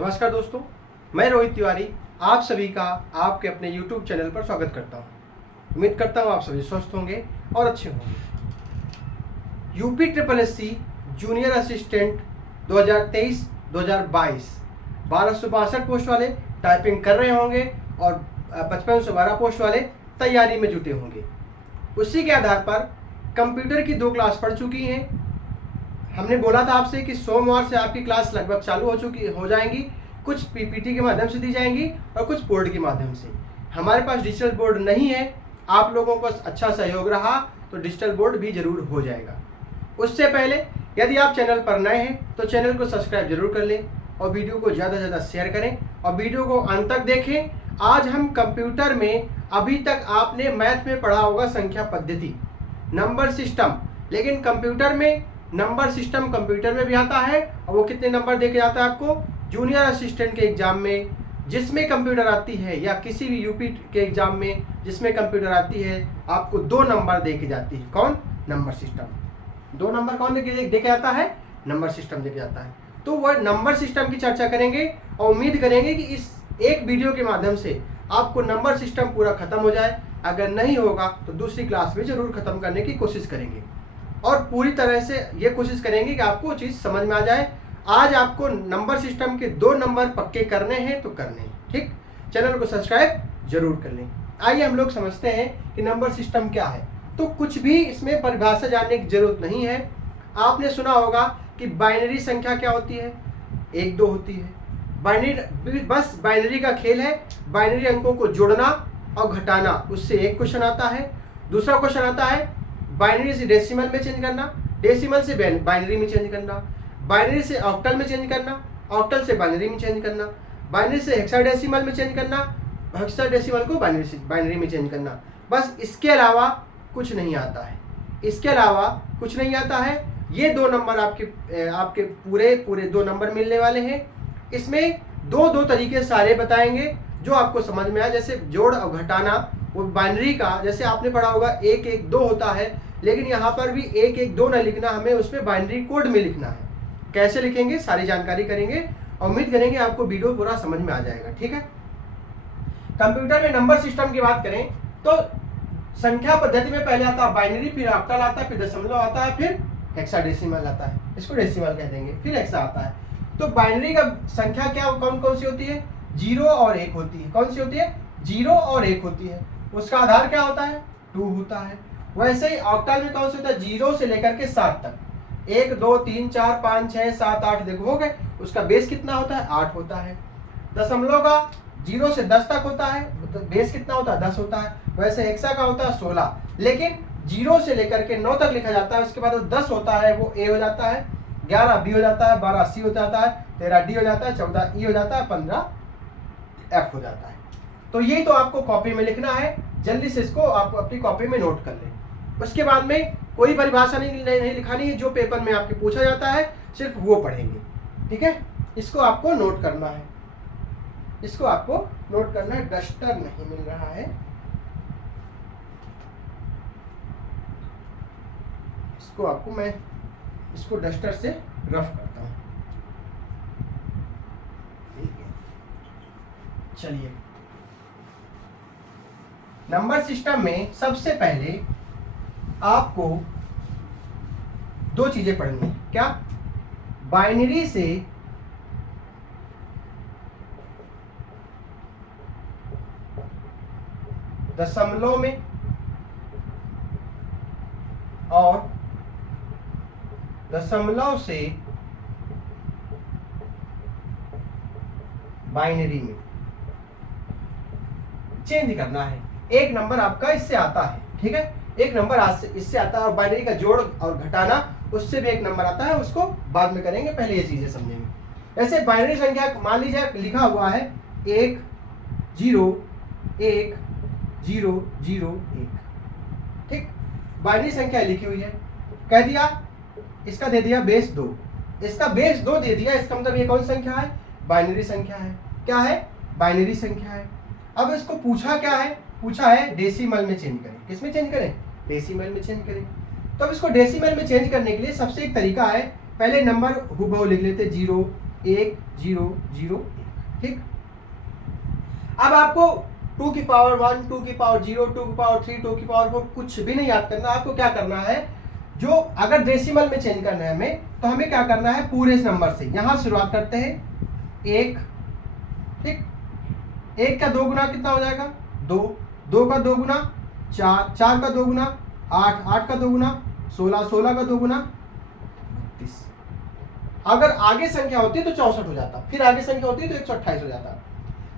नमस्कार दोस्तों, मैं रोहित तिवारी आप सभी का आपके अपने YouTube चैनल पर स्वागत करता हूं। उम्मीद करता हूं आप सभी स्वस्थ होंगे और अच्छे होंगे। UP triple S C junior assistant 2023-2022 1262 post वाले टाइपिंग कर रहे होंगे और 5512 पोस्ट वाले तैयारी में जुटे होंगे। उसी के आधार पर कंप्यूटर की 2 क्लास पढ़ चुकी हैं। हमने बोला था आपसे कि सोमवार से आपकी क्लास लगभग चालू हो जाएंगी। कुछ पीपीटी के माध्यम से दी जाएंगी और कुछ बोर्ड के माध्यम से। हमारे पास डिजिटल बोर्ड नहीं है। आप लोगों का अच्छा सहयोग रहा तो डिजिटल बोर्ड भी जरूर हो जाएगा। उससे पहले यदि आप चैनल पर नए हैं तो चैनल को सब्सक्राइब जरूर कर लें और वीडियो को ज़्यादा से ज़्यादा शेयर करें और वीडियो को अंत तक देखें। आज हम कंप्यूटर में, अभी तक आपने मैथ में पढ़ा होगा संख्या पद्धति, नंबर सिस्टम, लेकिन कंप्यूटर में नंबर सिस्टम कंप्यूटर में भी आता है और वो कितने नंबर दे के आता है आपको जूनियर असिस्टेंट के एग्जाम में जिसमें कंप्यूटर आती है, या किसी भी यूपी के एग्जाम में जिसमें कंप्यूटर आती है, आपको 2 नंबर दे के जाती है। कौन? Number system. 2 नंबर कौन दे के आता है? नंबर सिस्टम दे के आता है। तो वह नंबर सिस्टम की चर्चा करेंगे और उम्मीद करेंगे कि इस एक वीडियो के माध्यम से आपको नंबर सिस्टम पूरा खत्म हो जाए। अगर नहीं होगा तो दूसरी क्लास में जरूर खत्म करने की कोशिश करेंगे और पूरी तरह से ये कोशिश करेंगे कि आपको चीज़ समझ में आ जाए। आज आपको नंबर सिस्टम के 2 नंबर पक्के करने हैं तो करने हैं, ठीक। चैनल को सब्सक्राइब जरूर कर लें। आइए हम लोग समझते हैं कि नंबर सिस्टम क्या है। तो कुछ भी इसमें परिभाषा जानने की जरूरत नहीं है। आपने सुना होगा कि बाइनरी संख्या क्या होती है? 1 2 होती है। बाइनरी, बस बाइनरी का खेल है। बाइनरी अंकों को जोड़ना और घटाना, उससे एक क्वेश्चन आता है। दूसरा क्वेश्चन आता है बाइनरी से डेसिमल में चेंज करना, डेसिमल से बाइनरी में चेंज करना, बाइनरी से ऑक्टल में चेंज करना, ऑक्टल से बाइनरी में चेंज करना, बाइनरी से हेक्साडेसिमल में चेंज करना, हेक्साडेसिमल को बाइनरी में चेंज करना। बस इसके अलावा कुछ नहीं आता है। इसके अलावा कुछ नहीं आता है। ये 2 नंबर आपके पूरे 2 नंबर मिलने वाले हैं। इसमें दो तरीके सारे बताएंगे जो आपको समझ में आए, जैसे जोड़ और घटाना। वो बाइनरी का जैसे आपने पढ़ा होगा 1 1 2 होता है, लेकिन यहाँ पर भी 1 1 2 न लिखना, हमें उसमें बाइनरी कोड में लिखना है। कैसे लिखेंगे सारी जानकारी करेंगे और उम्मीद करेंगे आपको वीडियो पूरा समझ में आ जाएगा, ठीक है। कंप्यूटर में नंबर सिस्टम की बात करें तो संख्या पद्धति में पहले आता है बाइनरी, फिर ऑक्टल आता है, फिर दशमलव आता है, फिर हेक्साडेसिमल आता है, इसको डेसिमल कह देंगे, फिर हेक्सा आता है। तो बाइनरी का संख्या क्या कौन सी होती है? 0 और 1 होती है। कौन सी होती है? 0 और 1 होती है। उसका आधार क्या होता है? 2 होता है। वैसे ही ऑक्टल में कौन सा होता है? 0 से लेकर के 7 तक, 1 2 3 4 5 6 7 8, देखो हो गए। उसका बेस कितना होता है? 8 होता है। दशमलव का 0 से 10 तक होता है, तो बेस कितना होता है? 10 होता है। वैसे हेक्सा का होता है 16, लेकिन 0 से लेकर के 9 तक लिखा जाता है। उसके बाद 10 होता है, वो ए हो जाता है, 11 बी हो जाता है, 12 सी हो जाता है, 13 डी हो जाता है, 14 ई हो जाता है, 15 एफ हो जाता है। तो ये तो आपको कॉपी में लिखना है। जल्दी से इसको आप अपनी कॉपी में नोट कर लें। उसके बाद में कोई परिभाषा नहीं लिखानी है। जो पेपर में आपके पूछा जाता है सिर्फ वो पढ़ेंगे, ठीक है। इसको आपको नोट करना है। इसको आपको नोट करना है। डस्टर नहीं मिल रहा है, इसको आपको मैं इसको डस्टर से रफ करता हूं, ठीक है। चलिए, नंबर सिस्टम में सबसे पहले आपको 2 चीजें पढ़नी है। क्या? बाइनरी से दशमलव में और दशमलव से बाइनरी में चेंज करना है। एक नंबर आपका इससे आता है, ठीक है। एक नंबर इससे आता है और बाइनरी का जोड़ और घटाना, उससे भी एक नंबर आता है, उसको बाद में करेंगे, पहले ये चीजें समझेंगे। ऐसे बाइनरी संख्या मान लीजिए लिखा हुआ है 1 0 1 0 0 1, ठीक। बाइनरी संख्या लिखी हुई है, कह दिया इसका दे दिया बेस 2, इसका बेस 2 दे दिया। इसका मतलब ये कौन संख्या है? बाइनरी संख्या है। क्या है? बाइनरी संख्या है। अब इसको पूछा क्या है? पूछा है डेसिमल में चेंज करें। किस में चेंज करें? डेसिमल में चेंज करें। तो अब इसको डेसिमल में चेंज करने के लिए सबसे एक तरीका है, पहले नंबर हुबहू लिख लेते 0 1 0 0 1। ठीक, अब आपको 2 की पावर 1, 2 की पावर 0, 2 की पावर 3, 2 की पावर 4 कुछ भी नहीं याद करना। आपको क्या करना है, जो अगर डेसिमल में चेंज करना है हमें, तो हमें क्या करना है, पूरे नंबर से यहां शुरुआत करते हैं 1। ठीक, 1 का 2 गुना कितना हो जाएगा 2, 2 का 2 गुना 4, 4 का 2 गुना 8, 8 का 2 गुना 16, 16 का 2 गुना 32। अगर आगे संख्या होती तो 64 हो जाता, फिर आगे संख्या होती तो 128 हो जाता।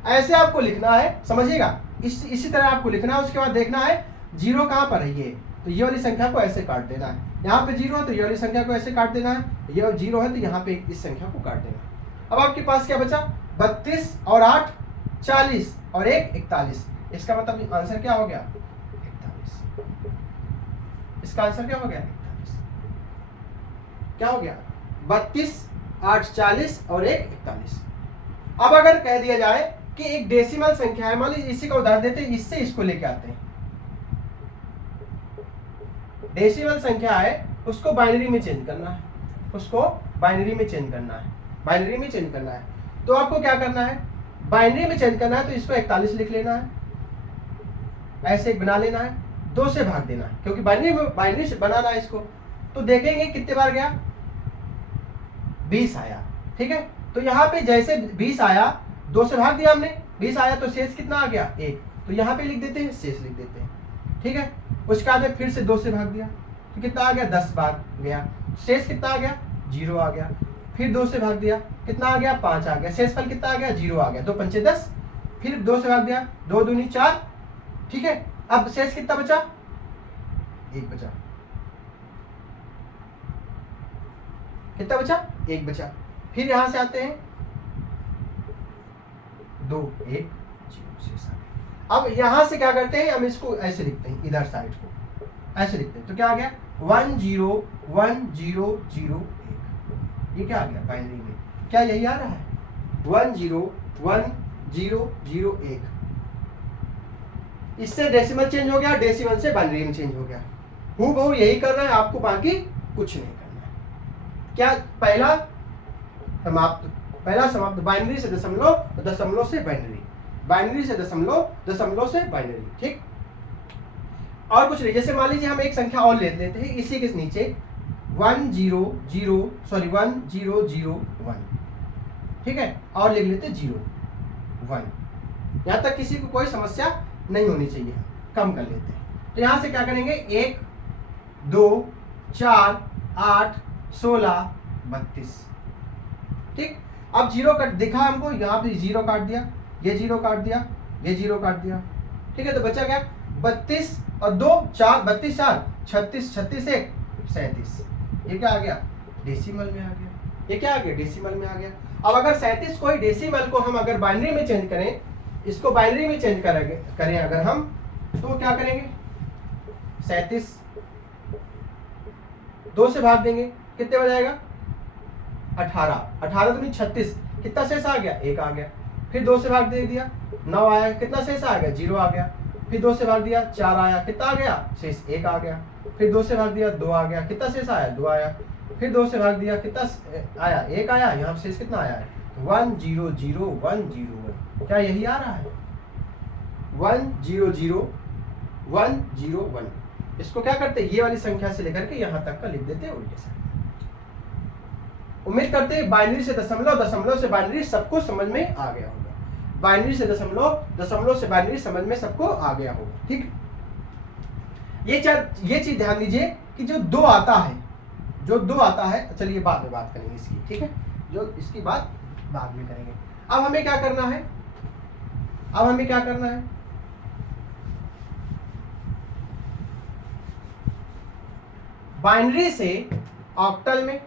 ऐसे आपको लिखना है, समझिएगा, इसी तरह आपको लिखना है। उसके बाद देखना है जीरो कहाँ पर है, ये तो ये वाली संख्या को ऐसे काट देना है। यहाँ पे जीरो है तो ये वाली संख्या को ऐसे काट देना है, ये जीरो है तो यहाँ पे इस संख्या को काट देना। अब आपके पास क्या बचा, 32 और 8 40 और 1 41। इसका मतलब आंसर क्या हो गया 41। इसका आंसर क्या हो गया 41। क्या हो गया 32 8 40 और 1 41। अब अगर कह दिया जाए कि एक डेसिमल संख्या है, मान लीजिए इसी का उदाहरण देते हैं, इससे इसको लेके आते हैं। डेसिमल संख्या है, उसको बाइनरी में चेंज करना है, उसको बाइनरी में चेंज करना है, बाइनरी में चेंज करना है। तो आपको क्या करना है, बाइनरी में चेंज करना है तो इसको 41 लिख लेना है, ऐसे एक बना लेना है, 2 से भाग देना है, क्योंकि बाइनरी से बनाना है इसको। तो देखेंगे कितने बार गया 20 आया। ठीक है, तो यहाँ पे जैसे 20 आया, 2 से भाग दिया हमने, 20 आया तो शेष कितना आ गया 1, तो यहाँ पे लिख देते हैं, शेष लिख देते हैं। ठीक है, उसके बाद में फिर से 2 से भाग दिया तो कितना आ गया 10 बार गया, शेष कितना आ गया 0 आ गया। फिर 2 से भाग दिया कितना आ गया 5 आ गया, शेषफल कितना आ गया 0 आ गया, 2 पंचे 10। फिर 2 से भाग दिया, 2 दूनी 4। ठीक है, अब शेष कितना बचा 1 बचा, कितना बचा 1 बचा। फिर यहां से आते हैं 2 1 0 शेष आ गया। अब यहां से क्या करते हैं, हम इसको ऐसे लिखते हैं, इधर साइड को ऐसे लिखते हैं, तो क्या आ गया 1 0 1 0 0 1। ये क्या आ गया बाइनरी में, क्या यही आ रहा है 1 0 1 0 0 1। इससे डेसिमल चेंज हो गया, डेसिमल से बाइनरी में चेंज हो गया। हूबहू यही करना है आपको, बाकी कुछ नहीं करना है। क्या पहला समाप्त, बाइनरी से दशमलव, दशमलव से बाइनरी, बाइनरी से दशमलव, दशमलव से बाइनरी। ठीक, और कुछ नहीं। जैसे मान लीजिए हम एक संख्या और ले लेते हैं इसी के नीचे 1 0 0 1। ठीक है, और लिख लेते 0 1। यहां तक किसी को कोई समस्या नहीं होनी चाहिए, कम कर लेते हैं। तो यहां से क्या करेंगे 1 2 4 8 16 32। ठीक, अब 0 कट दिखा हमको, यहाँ पे 0 काट दिया, ये 0 काट दिया, ये 0 काट दिया। ठीक है, तो बचा क्या 32 और 2 4, 32 4 36, 36 1 37। ये क्या आ गया डेसिमल में आ गया, ये क्या आ गया डेसिमल में आ गया। अब अगर 37 को ही डेसिमल को हम अगर बाइनरी में चेंज करें, इसको बाइनरी में चेंज करें अगर हम, तो क्या करेंगे 37 2 से भाग देंगे, कितने हो जाएगा 18, 18 दूनी 36, कितना शेष आ गया 1 आ गया। फिर 2 से भाग दे दिया 9 आया, कितना शेष आ गया 0 आ गया। फिर 2 से भाग दिया 4 आया, कितना आ गया शेष 1 आ गया। फिर 2 से भाग दिया 2 आ गया, कितना शेष आया 2 आया। फिर 2 से भाग दिया कितना आया 1 आया, यहाँ शेष कितना आया है 1 0 0 1 0 1। क्या यही आ रहा है 1 0 0 1 0 1। इसको क्या करते हैं, ये वाली संख्या से लेकर के यहाँ तक का लिख देते हैं उल्टे से। उम्मीद करते हैं बाइनरी से दशमलव, दशमलव से बाइनरी सबको समझ में आ गया होगा। बाइनरी से दशमलव, दशमलव से बाइनरी समझ में सबको आ गया होगा। ठीक, ये चीज ध्यान दीजिए कि जो 2 आता है, जो 2 आता है, चलिए बाद में बात करेंगे इसकी। ठीक है, जो इसकी बात बाद में करेंगे। अब हमें क्या करना है, अब हमें क्या करना है, बाइनरी से ऑक्टल में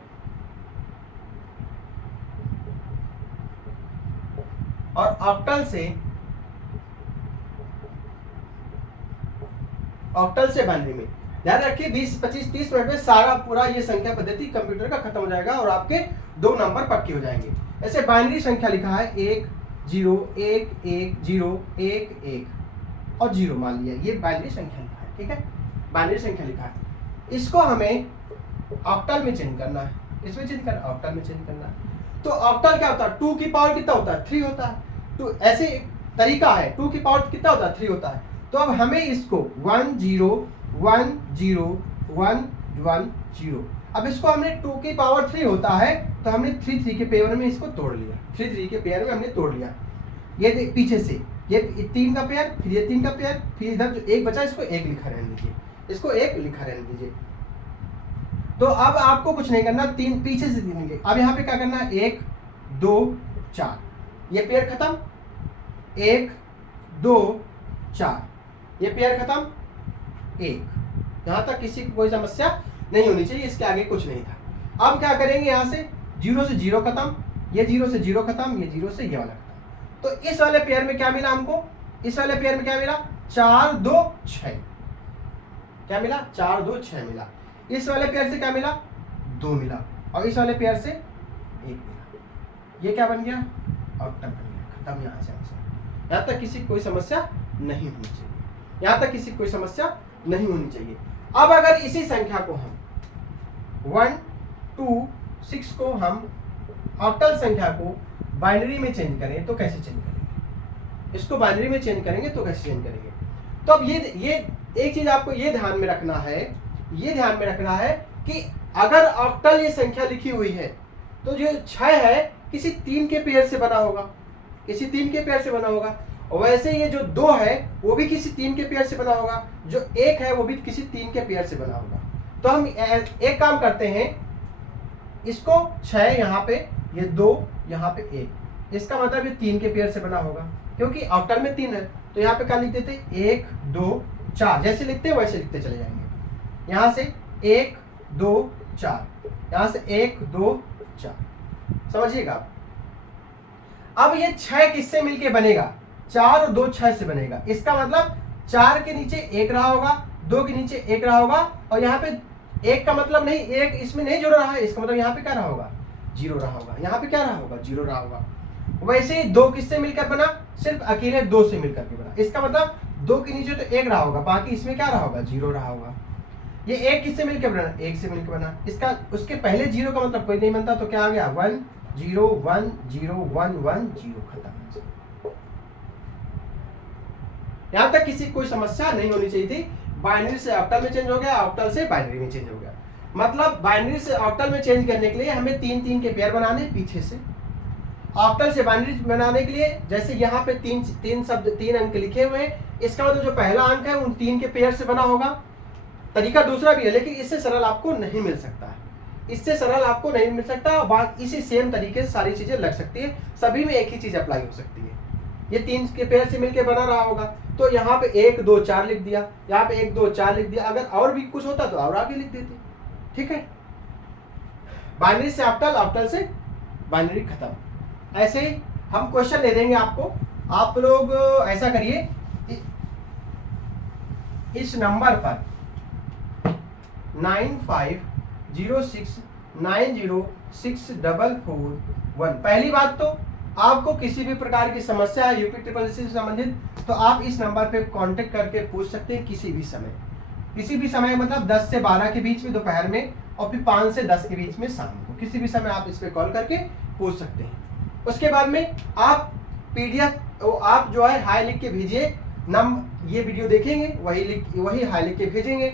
और ऑक्टल से बाइनरी में। ध्यान रखिए 20 25 30 मिनट में सारा पूरा ये संख्या पद्धति कंप्यूटर का खत्म हो जाएगा और आपके 2 नंबर पक्के हो जाएंगे। ऐसे बाइनरी संख्या लिखा है 1 0 1 1 0 1 1 और 0 मान लिया, ये बाइनरी संख्या लिखा है। ठीक है, बाइनरी संख्या लिखा है, इसको हमें ऑक्टल में चेंज करना है, इसमें चेंज करना, ऑक्टल में चेंज करना है। तो ऑक्टल क्या होता है, 2 की पावर कितना होता है, 3 होता है। तो ऐसे तरीका है, 2 की पावर कितना होता है, 3 होता है। तो अब हमें इसको 1 0 1 0 1 1 0, अब इसको हमने 2 की पावर 3 होता है, तो हमने 3 3 के पेयर में इसको तोड़ लिया, 3 3 के पेयर में हमने तोड़ लिया। ये पीछे से ये 3 का पेयर, फिर ये 3 का पेयर, फिर इधर जो एक बचा इसको 1 लिखा रहने दीजिए, इसको 1 लिखा रहने दीजिए। तो अब आपको कुछ नहीं करना, 3 पीछे से 3 लिखे। अब यहाँ पे क्या करना है, 1 2 4, ये पेयर खत्म, 1 2 4, ये पेयर खत्म, 1। यहाँ तक किसी को कोई समस्या नहीं होनी चाहिए, इसके आगे कुछ नहीं था। अब क्या करेंगे, यहाँ से 0 से 0 खत्म, ये 0 से 0 खत्म, ये 0 से ये वाला खत्म। तो इस वाले पेयर में क्या मिला हमको, इस वाले पेयर में क्या मिला, 4 2 6, क्या मिला, 4 2 6 मिला। इस वाले पेयर से क्या मिला, 2 मिला, और इस वाले पेयर से 1 मिला। ये क्या बन गया, ऑक्टल बन गया, खत्म। यहाँ से यहाँ तक किसी कोई समस्या नहीं होनी चाहिए, यहाँ तक किसी कोई समस्या नहीं होनी चाहिए। अब अगर इसी संख्या को हम 1 2 6 को हम ऑक्टल संख्या को बाइनरी में चेंज करें तो कैसे चेंज करेंगे, इसको बाइनरी में चेंज करेंगे तो कैसे चेंज करेंगे। तो अब ये एक चीज आपको ये ध्यान में रखना है, ये ध्यान में रखना है कि अगर ऑक्टल ये संख्या लिखी हुई है तो जो 6 है किसी 3 के पेयर से बना होगा, किसी 3 के पेयर से बना होगा। और वैसे ये जो 2 है वो भी किसी 3 के पेयर से बना होगा, जो 1 है वो भी किसी 3 के पेयर से बना होगा। तो हम एक काम करते हैं, इसको 6 यहाँ पे, ये 2 यहाँ पे 1, इसका मतलब ये 3 के पेयर से बना होगा, क्योंकि ऑक्टल में 3 है। तो यहाँ पे क्या लिखते थे, 1 2 4, जैसे लिखते हैं वैसे लिखते चले जाएंगे। यहाँ से 1 2 4, यहाँ से 1 2 4, समझिएगा। अब ये 6 किससे मिलके बनेगा, 4 और 2 6 से बनेगा। इसका मतलब 4 के नीचे 1 रहा होगा, 2 के नीचे 1 रहा होगा, और यहाँ पे 1 का मतलब नहीं, 1 इसमें नहीं जुड़ रहा है, इसका मतलब यहाँ पे क्या रहा होगा, 0 रहा होगा। यहाँ पे क्या रहा होगा, 0 रहा होगा। वैसे ही 2 किससे मिलकर बना, सिर्फ अकेले 2 से मिलकर के बना। इसका मतलब 2 के नीचे तो 1 रहा होगा, बाकी इसमें क्या रहा होगा, 0 रहा होगा। ये 1 किससे मिलकर बना, 1 से मिलकर बना। इसका उसके पहले 0 का मतलब कोई नहीं बनता, तो क्या आ गया, 1 0 1 0 1 1 0, खत्म। यहां तक किसी कोई समस्या नहीं होनी चाहिए थी। बाइनरी से ऑक्टल में चेंज हो गया, ऑक्टल से बाइनरी में चेंज हो गया। मतलब बाइनरी से ऑक्टल में चेंज करने के लिए हमें 3 3 के पेयर बनाने पीछे से। ऑक्टल से बाइनरी बनाने के लिए जैसे यहाँ पे 3 अंक लिखे हुए हैं, इसका मतलब जो पहला अंक है उन 3 के पेयर से बना होगा। तरीका दूसरा भी है, लेकिन इससे सरल आपको नहीं मिल सकता है, इससे सरल आपको नहीं मिल सकता। बात इसी सेम तरीके से सारी चीजें लग सकती है, सभी में एक ही चीज अप्लाई हो सकती है। ये 3 के पेयर से मिलकर बना रहा होगा, तो यहाँ पे 1 2 4 लिख दिया, यहाँ पे 1 2 4 लिख दिया। अगर और भी कुछ होता तो और आगे लिख देते, ठीक है। बाइनरी से ऑक्टल, ऑक्टल से बाइनरी, खत्म। ऐसे ही हम क्वेश्चन दे देंगे आपको, आप लोग ऐसा करिए, इस नंबर पर 9506906441। पहली बात तो आपको किसी भी प्रकार की समस्या है यूपी ट्रिपल एससी से संबंधित, तो आप इस नंबर पे कांटेक्ट करके पूछ सकते हैं किसी भी समय, किसी भी समय मतलब 10 से 12 के बीच में दोपहर में, और फिर 5 से 10 के बीच में शाम को, किसी भी समय आप इस पे कॉल करके पूछ सकते हैं। उसके बाद में आप PDF आप जो है हाई लिख के भेजिए, ये वीडियो देखेंगे वही हाई लिख के भेजेंगे,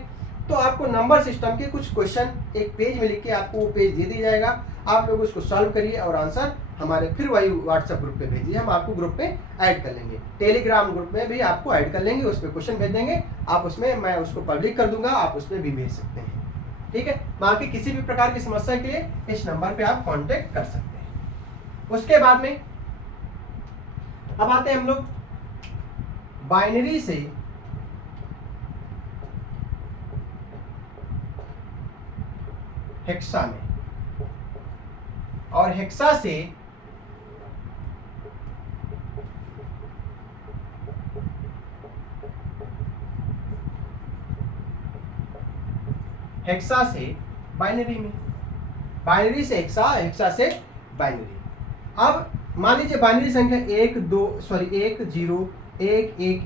तो आपको नंबर सिस्टम के कुछ क्वेश्चन एक पेज में लिख के आपको वो पेज दे दिया जाएगा। आप लोग उसको सॉल्व करिए और आंसर हमारे फिर वही व्हाट्सएप ग्रुप पे भेजिए, हम आपको ग्रुप में ऐड कर लेंगे। टेलीग्राम ग्रुप में भी आपको ऐड कर लेंगे, उस पर क्वेश्चन भेज देंगे, आप उसमें मैं उसको पब्लिक कर दूंगा, आप उसमें भी भेज सकते हैं, ठीक है। बाकी किसी भी प्रकार की समस्या के लिए इस नंबर पे आप कांटेक्ट कर सकते हैं। उसके बाद में अब आते हैं हम लोग बाइनरी से हेक्सा में, और हेक्सा से बाइनरी में, बाइनरी से हेक्सा, हेक्सा से बाइनरी। अब मान लीजिए बाइनरी संख्या 1 0 1 1 0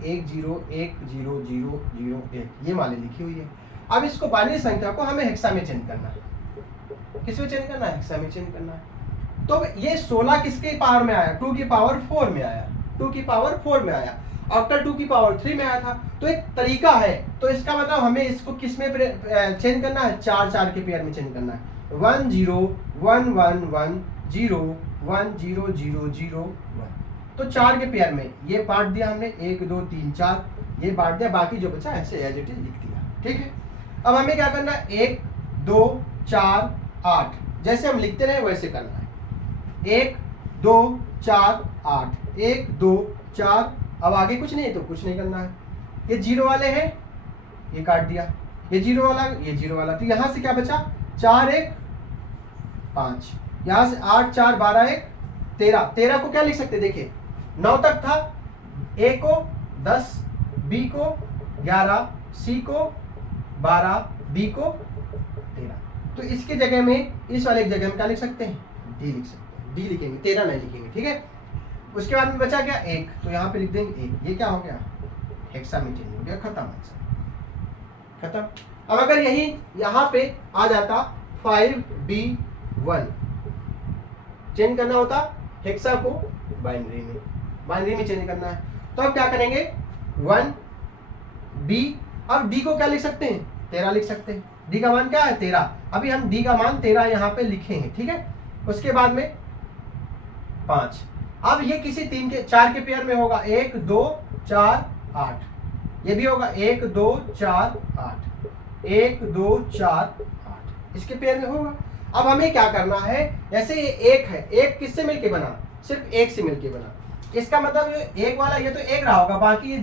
1 0 1 0 0 0 1 ये मान लिखी हुई है। अब इसको बाइनरी संख्या को हमें हेक्सा में चेंज करना है। किस में चेंज करना है, हेक्सा में चेंज करना है। तो ये 16 किसके पावर में आया, 2 की पावर 4 में आया, 2 की पावर 4 में आया, ऑक्टल 2 की पावर 3 में आया था। तो एक तरीका है, तो इसका मतलब हमें इसको किस में चेंज करना है, 4 के पेयर में चेंज करना है। 1 0 1 1 1 0 1 0 0 0 1, तो 4 के पेयर में ये बांट दिया हमने, 1 2 3 4 ये बांट दिया, बाकी जो बचा ऐसे एज इट इज लिख दिया। ठीक है, अब हमें क्या करना है, 1 2 4 8 जैसे हम लिखते रहे वैसे करना है। 1 2 4 8 1 2 4, अब आगे कुछ नहीं तो कुछ नहीं करना है। ये 0 वाले हैं, ये काट दिया, ये 0 वाला, ये 0 वाला, तो यहां से क्या बचा, 4 1 5, यहां से 8 4 12 1 13, 13 को क्या लिख सकते, देखिए 9 तक था, ए को 10, बी को 11, सी को 12, डी को 13, तो इसके जगह में, इस वाले की जगह में क्या लिख सकते हैं, डी लिख सकते हैं, डी लिखेंगे, 13 नहीं लिखेंगे। ठीक है, उसके बाद में बचा क्या, 1, तो यहाँ पे लिख देंगे 1, ये क्या हो गया, हेक्सा में चेंज हो गया, खत्म, खत्म। अब अगर यही यहाँ पे आ जाता 5B1, चेंज करना होता हेक्सा को बाइनरी में चेंज करना है, तो अब क्या करेंगे, 1B, अब डी को क्या लिख सकते हैं, 13 लिख सकते हैं, डी का मान क्या है 13, अभी हम डी का मान 13 यहाँ पे लिखेंगे। ठीक है, उसके बाद में 5, अब ये किसी 4 के पेयर में होगा, 1 2 4 8, ये भी होगा 1 2 4 8 1 2 4 8, इसके पेयर में होगा। अब हमें क्या करना है, जैसे ये 1 है, 1 किससे मिलके बना, सिर्फ 1 से मिलके बना, इसका मतलब ये 1 वाला ये तो 1 रहा होगा, बाकी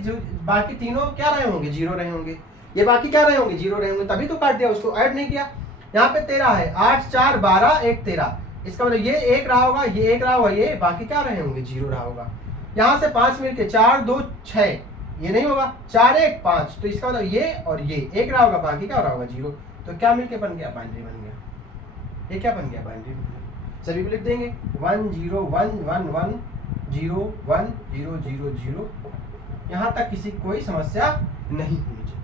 तीनों क्या रहे होंगे, 0 रहे होंगे, ये बाकी क्या रहे होंगे, 0 रहे होंगे, तभी तो काट दिया, उसको ऐड नहीं किया। यहाँ पे 13 है, 8 4 12 1 13, इसका मतलब ये 1 रहा होगा, ये 1 रहा होगा, ये बाकी क्या रहे होंगे, 0 रहा होगा। यहाँ से 5 मिलके 4 2 6, ये नहीं होगा, 4 1 5, तो इसका मतलब ये और ये 1 रहा होगा, बाकी क्या रहा होगा, 0, तो क्या मिलके बन गया, बाइनरी बन गया। ये क्या बन गया, बाइनरी। सभी को लिख देंगे 1 0 1 1 1 0 1 0 0 0, यहाँ तक किसी कोई समस्या नहीं होनी चाहिए,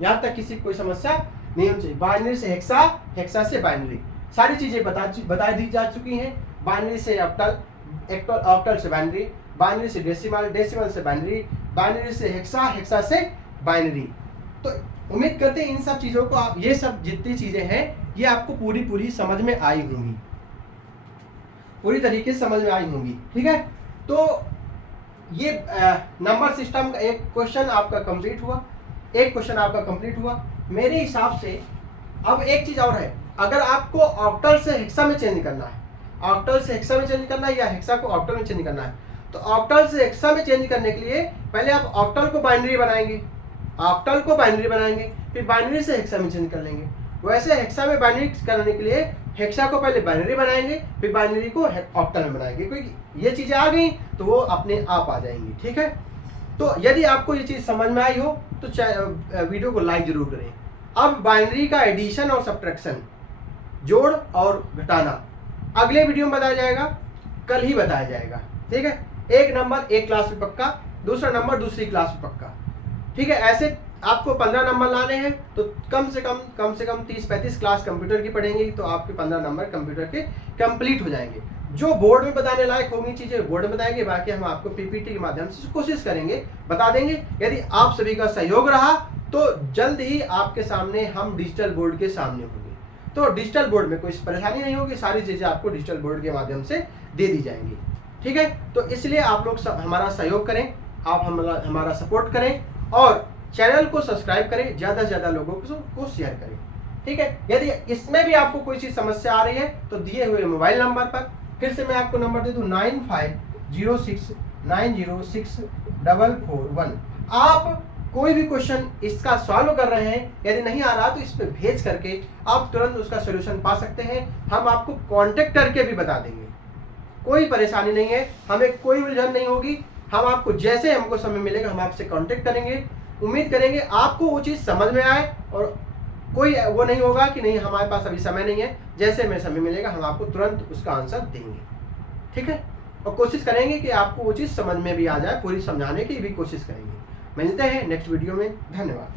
यहाँ तक किसी कोई समस्या नहीं होनी चाहिए। बाइनरी से हेक्सा, हेक्सा से बाइनरी, सारी चीजें बता दी जा चुकी हैं। बाइनरी से ऑक्टल, ऑक्टल से बाइनरी, बाइनरी से डेसिमल, डेसिमल से बाइनरी, बाइनरी से हेक्सा, हेक्सा से बाइनरी। तो उम्मीद करते हैं इन सब चीजों को आप, ये सब जितनी चीजें हैं ये आपको पूरी समझ में आई होंगी, पूरी तरीके से समझ में आई होंगी। ठीक है, तो ये नंबर सिस्टम का एक क्वेश्चन आपका कंप्लीट हुआ, एक क्वेश्चन आपका कंप्लीट हुआ। मेरे हिसाब से अब एक चीज और है, अगर आपको ऑक्टल से हेक्सा में चेंज करना है, ऑक्टल से हेक्सा में चेंज करना है या हेक्सा को ऑक्टल में चेंज करना है, तो ऑक्टल से हेक्सा में चेंज करने के लिए पहले आप ऑक्टल को बाइनरी बनाएंगे, ऑक्टल को बाइनरी बनाएंगे, फिर बाइनरी से हेक्सा में चेंज कर लेंगे। वैसे हेक्सा में बाइनरी करने के लिए हेक्सा को पहले बाइनरी बनाएंगे, फिर बाइनरी को ऑक्टल में बनाएंगे, क्योंकि ये चीजें आ गई तो वो अपने आप आ जाएंगी। ठीक है, तो यदि आपको ये चीज समझ में आई हो तो वीडियो को लाइक जरूर करें। अब बाइनरी का एडिशन और सब्ट्रैक्शन, जोड़ और घटाना अगले वीडियो में बताया जाएगा, कल ही बताया जाएगा। ठीक है, एक नंबर एक क्लास में पक्का, दूसरा नंबर दूसरी क्लास में पक्का। ठीक है, ऐसे आपको 15 नंबर लाने हैं तो कम से कम 30-35 क्लास कंप्यूटर की पढ़ेंगे तो आपके 15 नंबर कंप्यूटर के कंप्लीट हो जाएंगे। जो बोर्ड में बताने लायक होंगी चीजें बोर्ड में बताएंगे, बाकी हम आपको पीपीटी के माध्यम से कोशिश करेंगे बता देंगे। यदि आप सभी का सहयोग रहा तो जल्द ही आपके सामने हम डिजिटल बोर्ड के सामने होंगे, तो डिजिटल बोर्ड में कोई परेशानी नहीं होगी, सारी चीजें आपको डिजिटल बोर्ड के माध्यम से दे दी जाएंगी। ठीक है, तो इसलिए आप लोग हमारा सहयोग करें, आप हमारा सपोर्ट करें और चैनल को सब्सक्राइब करें, ज्यादा से ज्यादा लोगों को शेयर करें। ठीक है, यदि इसमें भी आपको कोई चीज समस्या आ रही है तो दिए हुए मोबाइल नंबर पर, फिर से मैं आपको नंबर दे दूं 9506906441, आप कोई भी क्वेश्चन इसका सॉल्व कर रहे हैं, यदि नहीं आ रहा तो इस पे भेज करके आप तुरंत उसका सोल्यूशन पा सकते हैं। हम आपको कांटेक्ट करके भी बता देंगे, कोई परेशानी नहीं है, हमें कोई उलझन नहीं होगी। हम आपको जैसे हमको समय मिलेगा हम आपसे कांटेक्ट करेंगे। उम्मीद करेंगे आपको वो चीज़ समझ में आए और कोई वो नहीं होगा कि नहीं हमारे पास अभी समय नहीं है, जैसे हमें समय मिलेगा हम आपको तुरंत उसका आंसर देंगे। ठीक है, और कोशिश करेंगे कि आपको वो चीज़ समझ में भी आ जाए, पूरी समझाने की भी कोशिश करेंगे। मिलते हैं नेक्स्ट वीडियो में, धन्यवाद।